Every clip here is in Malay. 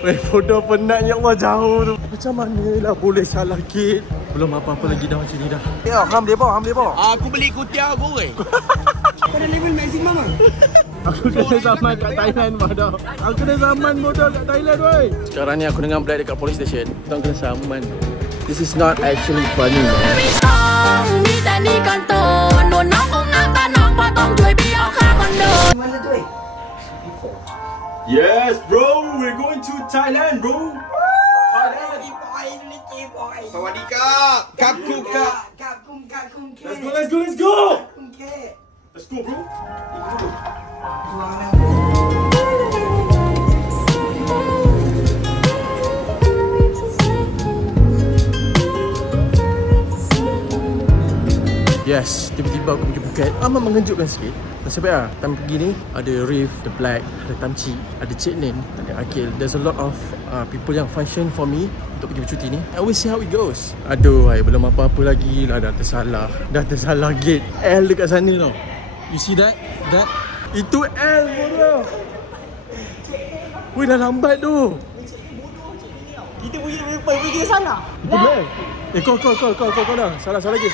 Bodoh penat ya Allah, jauh tu. Macam mana lah boleh salah gate. Belum apa-apa lagi dah macam ni dah. Ham dia bawa. Aku beli kutia goreng. Pada level maksimum ah. Aku kena zaman kat Thailand bodoh. Aku kena zaman bodoh kat Thailand woi. Sekarang ni aku dengan Black dekat police station. Kita kena saman. This is not actually funny man. Mana tu Yes bro, we're going to Thailand bro. Sawadika. Kapku kap. Kakum ke. Let's go. Kakum ke. Let's go bro. Yes, tiba-tiba aku pergi Phuket. Amat mengejutkan sikit. Nasib baik lah, time pergi ni ada Riff, The Black, ada Tamci, ada Cik Nin, ada Akil. There's a lot of people yang function for me untuk pergi bercuti ni. And we'll see how it goes. Aduh, belum apa-apa lagi lah, dah tersalah gate L dekat sana tau. You see that? Itu L bodoh. Weh, dah lambat tu. Kita pergi sana. Boleh. Kau dah. Salah lagi.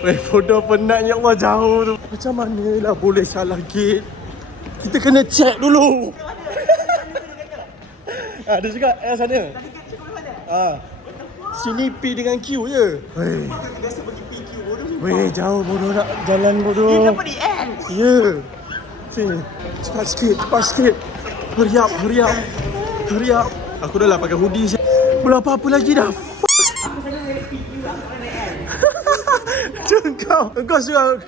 Lek, sini. Bodoh penat ya Allah, jauh tu. Macam mana lah boleh salah gate. Kita kena check dulu. Ada juga sana. Sini P dengan Q je. Biasa pergi PQ bodoh. Weh, jauh bodoh nak jalan bodoh. Dia dapat di N. Ya. Sini. Cepat sikit. Hurry up. Aku dah lah pakai hoodie. Belum apa-apa lagi dah. Kau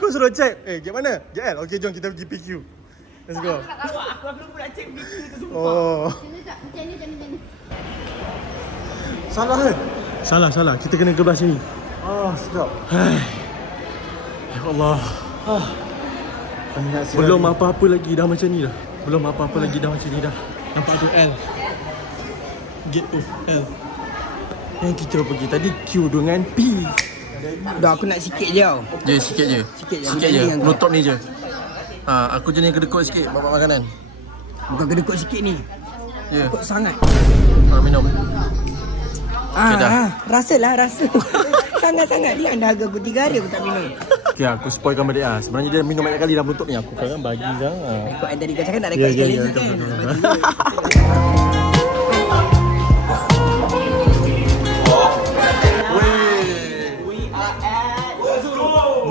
suruh check. Gate mana? GL. Okey, jom kita pergi PQ. Let's go. Aku belum pernah check PQ tu sumpah. Oh. Macam ni. Salah kan? Salah. Kita kena ke belah sini. Sedap. Ya Allah. Belum apa-apa lagi dah macam ni dah. Nampak tu L. Gate tu L. Yang kita pergi tadi Q dengan P. Dah aku nak sikit je tau. Sikit je. Menutup ni je. Aku jenis kedekut sikit bawa makanan. Bukan kedekut sikit ni. Ya. Kedekut sangat. Minum. Rasa. Sangat-sangat dia dah harga aku 3 hari aku tak minum. Okay, aku spoilkan balik sebenarnya dia minum banyak kali dah menutup ni. Aku kan bagi jangan. Rekod yang tadi kau cakap nak rekod sekali lagi kan.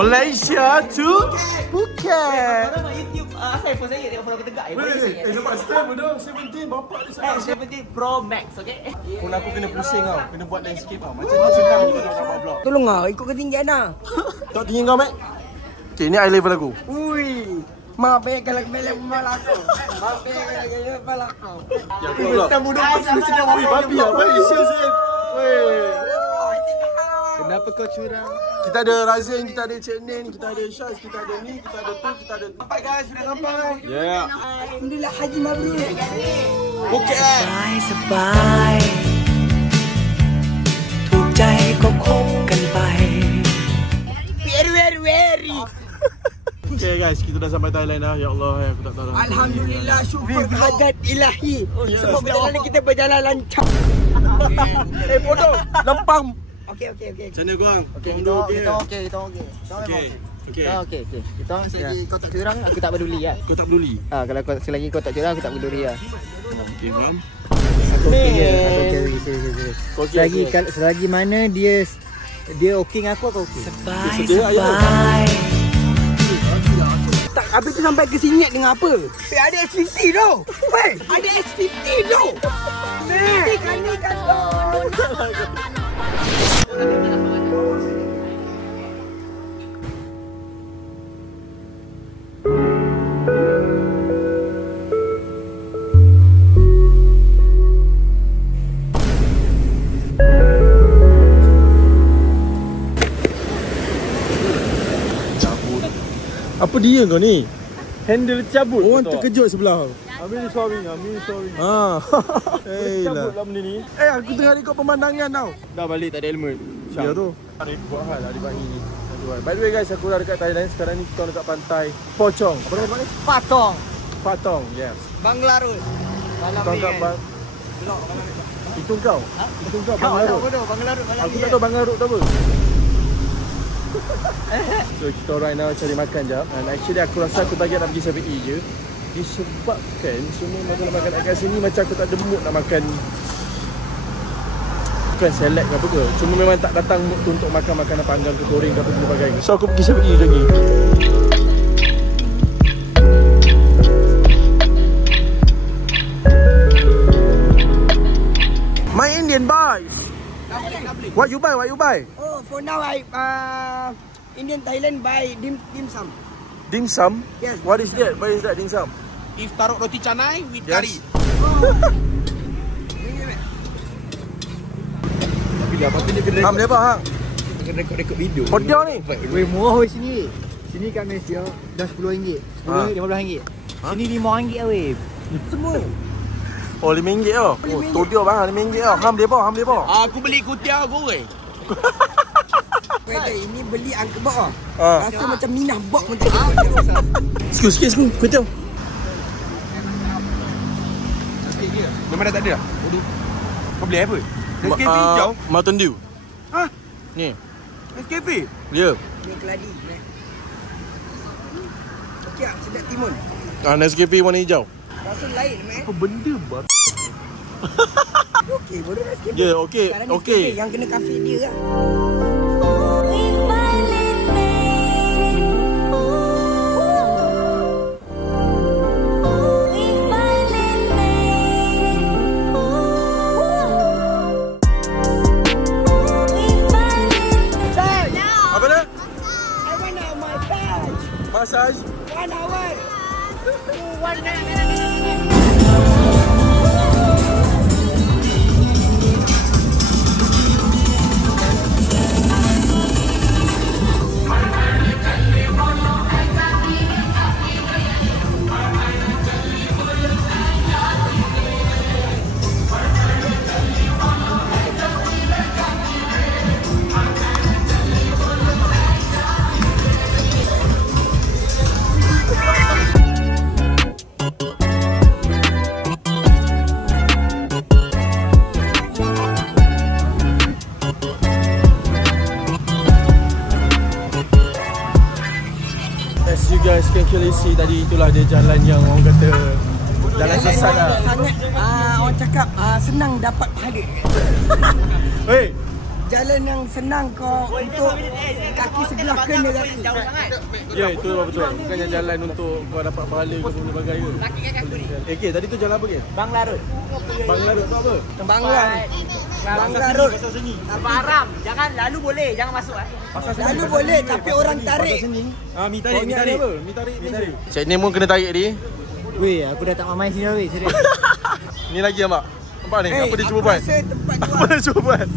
Malaysia to Phuket. Orang YouTube asal phone saya tengok phone aku tegak. Nampak style bodoh. 17 bapak dia sangat. 17 Pro Max, okey? Phone aku kena pusing tau. Kena buat landscape tau. Macam ni senang juga nak buat vlog. Tolong ikut ketinggian dah. Tak tinggi kau, Mac? Okay, ni eye level aku. Ui. Maaf kalau kembali kepala aku. Ya, aku vlog. Kita bodoh pasal sudah Babi lah. Kenapa kau curang? Kita ada Razin, kita ada Cik Nin, kita ada Syaz, kita ada ni, kita ada tu, kita ada tu. Sampai guys, sudah sampai. Yeah. Alhamdulillah, Haji Mabrur. Phuket. สบายถูกใจก็คบกันไป Very. Okay guys, kita dah sampai Thailand dah. Ya Allah, aku tak tahu. Alhamdulillah, syukur kehadirat ilahi. Semua perjalanan kita berjalan lancar. Bodoh, lempang. Okey. Macam mana korang? Okey. Kita selagi kau tak curang, aku tak peduli lah. Kau tak peduli? Kalau selagi kau tak curang, aku tak peduli lah. Okay, faham? Aku okey. Selagi mana dia okey dengan aku okey. สบาย Tak, habis tu sampai ke sini dengan apa? Ada S50 tu. Ada S50 tu. Kan ni kan tu. Apa dia kau ni? Handle cabut. Orang terkejut sebelah. I'm really sorry. Cabut lah benda ni. Aku tengah ikut pemandangan tau. Dah balik tak ada helmet. Ya tu. Buat hal hari pagi ni. By the way guys, aku dah dekat Thailand. Sekarang ni kita dekat pantai Pocong. Apa nama ni? Patong. Patong, yes. Bangla Road. Kau kat bang. Itu kau? Itu kau Bang Larut? Aku tak tahu Bang Larut tu apa. So kita right now cari makan jap. And actually aku rasa aku bagi nak pergi 7E je. Disebabkan semua makan kat sini macam aku tak ada mood nak makan. Bukan select ke apa ke. Cuma memang tak datang mood tu untuk makan makanan panggang ke goreng ke apa sebagainya. So aku pergi 7E lagi. My Indian boys. What you buy? Oh, for now I Indian Thailand buy dim sum. Dim sum? Yes. What is that? What is that dim sum? If taruh roti canai with Yes. curry. Bila apa tu dia kena rekod? Apa hang? Kena rekod video. Hotel ni. Weh, murah weh sini. Sini kat Malaysia dah RM10. RM10, RM15. Sini RM5 weh. Semua. Oh, RM5 oh. Oh, tu dia bang, RM5 oh. Ham dia apa? Aku beli kutia goreng. Weather ini beli angkebak ah. Ah. Rasa macam minah bak macam tu. Sikit. Kuih Memang dah tak ada dah. Kau beli apa? Nescafe hijau. Mountain Dew. Hah? Ni. Nescafe? Ya. Ni keladi. Okey, sedap timun. Nescafe warna hijau. Rasa lain meh. Apa benda bat? Okey, bodoh dah sikit. Ya, okey. Sekarang ni Okey. sikit yang kena kafe dia lah. Apa dah? I want now my touch. Massage. 1 hour. As you guys can clearly see tadi, itulah dia jalan yang orang kata jalan sesat lah. Sangat orang cakap senang dapat pahala. Hey, Jalan yang senang kau untuk kaki sebelah kena kaki. ya itu betul. Bukannya jalan untuk kau dapat pahala ke sebagainya. Okay, tadi tu jalan apa ke? Bang Larut. Bang Larut tu apa? Kembangan. Bang Larut. Haram. Jangan lalu boleh, jangan masuk Lalu boleh tapi orang tarik. Mi tarik. Mi tarik. Cik ni pun kena tarik ni. Weh, aku dah tak main sini weh, serius. Ni lagi Mak. Nampak ni? Apa dia cuba buat? Rasa tempat tu. Apa dia cuba buat?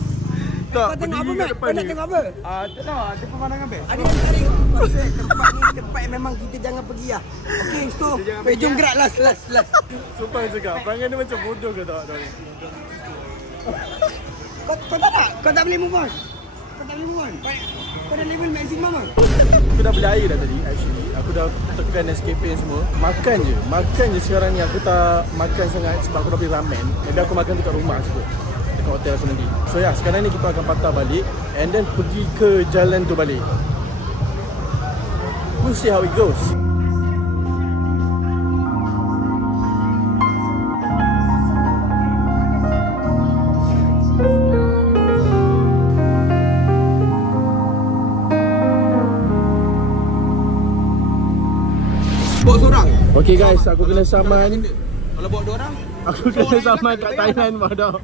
Tak, Kau tengok apa Mat? Kau nak tengok apa? Tak tahu, ada pemandangan best. Ada yang tarik. Rasa tempat ni tempat yang memang kita jangan pergi lah. Okey, so jom gerak last. Sumpah cakap, perangai dia macam bodoh ke tak? Kau tak nak? Kau tak boleh move on? Kau dah level maksimum lah. Aku dah beli air dah tadi actually. Aku dah tekan Nescafe semua. Makan je sekarang ni. Aku tak makan sangat sebab aku dah beli ramen. Maybe aku makan dekat rumah je kot, dekat hotel aku nanti. So ya, sekarang ni kita akan patah balik and then pergi ke jalan tu balik. We'll see how it goes. Bawa seorang. Okay guys, aku kena saman. Kalau bawa 2 orang, Aku kena saman kat Thailand bodoh.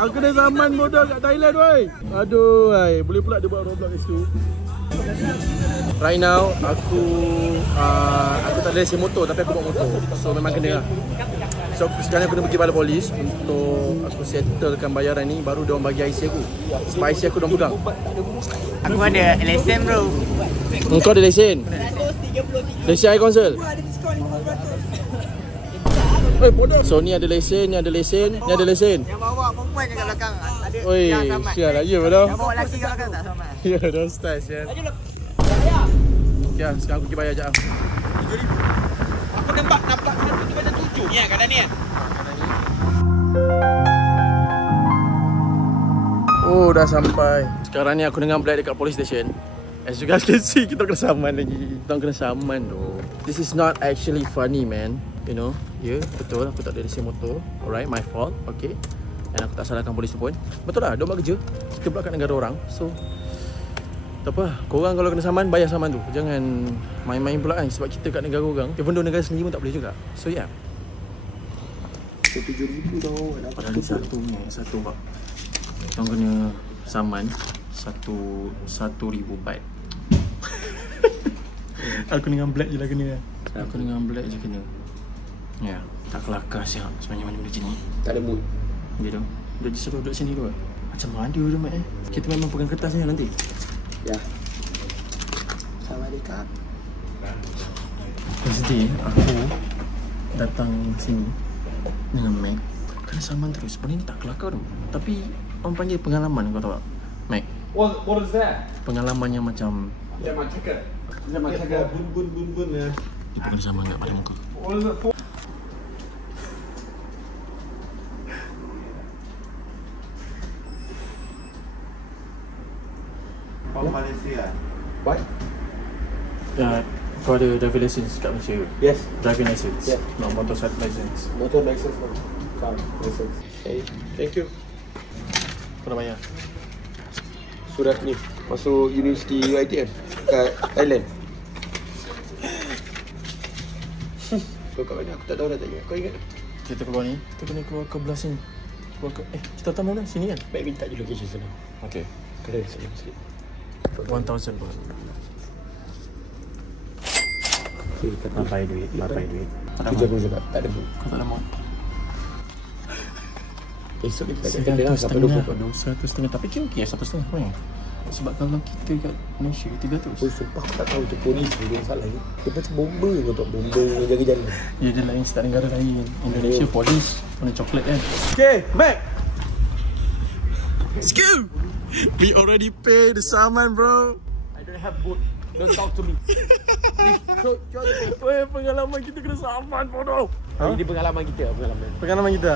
Aku kena saman bodoh kat Thailand woi. Aduh, boleh pula dia buat Roblox kat situ. Right now aku tak ada lesen motor tapi aku bawa motor. So memang kena lah. So sekarang aku kena pergi balai polis untuk aku settlekan bayaran ni, baru dia orang bagi IC aku. Sebab IC aku dia orang pegang. Aku ada lesen bro. Engkau ada lesen? Lesen air council? Ada diskaun 5%. So ni ada lesen, ni ada lesen, ni ada lesen. Yang bawa perempuan kat belakang. Ada Oi, sial lah. Ya bodoh. yang bawa lelaki kat belakang tak sama. Ya, dah start sial. Okay lah, sekarang aku pergi bayar sekejap lah. aku nampak satu tu macam 7. Ni kadang ni. Oh, dah sampai. Sekarang ni aku dengan Black dekat police station. As you guys can see, kita kena saman lagi. Kita kena saman tu. This is not actually funny, man. You know? Ya, yeah, betul. Aku tak ada lesen motor. Alright, my fault. Okay. Dan aku tak salahkan polis tu pun. Betul lah, dia buat kerja. Kita pula kat negara orang. So, tak apa. Korang kalau kena saman, bayar saman tu. Jangan main-main pula kan. Sebab kita kat negara orang. Even though negara sendiri pun tak boleh juga. So, yeah. 7,000 tau. Padahal ni satu ni. Satu bak. Kita kena saman 1,000 baht. Aku dengan Black je lah kena. Aku dengan Black je kena. Ya, tak kelakar siap sebenarnya mana macam ni. Tak ada mood. Dia tu. Dia suruh duduk sini tu. Macam mana tu Mat Kita memang pegang kertas ni nanti. Ya. Assalamualaikum. First day aku datang sini dengan Mac. Kena saman terus. Benda ni tak kelakar tu. Tapi orang panggil pengalaman, kau tahu tak? Mac. What is that? Pengalaman yang macam Zaman cakap. Zaman cakap bun ya. dia kena saman kat pada muka. What is it for? From Malaysia. What? Kau ada driving license kat Malaysia ke? Yes. Driving license? Yeah. No, motorcycle license. Motor license no. Car license. Okay, thank you. Kau dah bayar? Surat ni masuk Universiti UiTM kat Thailand. Kau kat mana? Aku tak tahu dah, tak ingat. Kau ingat? Kita keluar ni, kita kena keluar ke belah sini. Keluar ke, kita datang mana? Sini kan? Baik minta je location sana. Okay. Kena sana sikit. 1,000 baht. Okay, tapi Bapai duit, bapai duit. Tak aku jaga cakap, tak ada mood. Kau tak ada mod? Esok kita tak ada lah sampai 1,500. 1,500. Tapi okey 1,500 kan? Sebab kalau kita kat Malaysia 300. Oh, sumpah aku tak tahu tu polis tu dia salah ni. Dia macam bomber ke tak? Bomber jaga jalan. Ya, dia lain setiap negara lain. Indonesia polis warna coklat kan. Okay, Mac. Let's go! We already paid the saman, bro. I don't have boot. Don't talk to me. Show the paper. Weh, pengalaman kita kena saman, bodoh. Ini pengalaman kita, Pengalaman kita.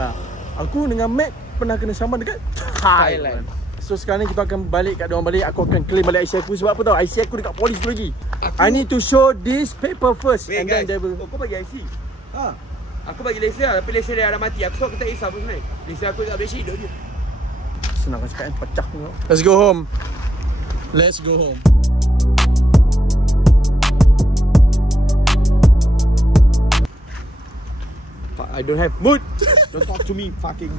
Aku dengan Mac pernah kena saman dekat Thailand. So sekarang ni kita akan balik kat diorang balik. Aku akan claim balik IC aku. Sebab apa tau? IC aku dekat polis tu lagi. I need to show this paper first. Wait, and then guys. they will... Kau bagi IC. Ha. Aku bagi lesen lah, tapi lesen dia dah mati. Aku tak kisah pun sebenarnya. Lesen aku dekat Malaysia hidup je. Senang kau cakap kan, pecah ni. Let's go home. Let's go home. I don't have mood. Don't talk to me, fucking.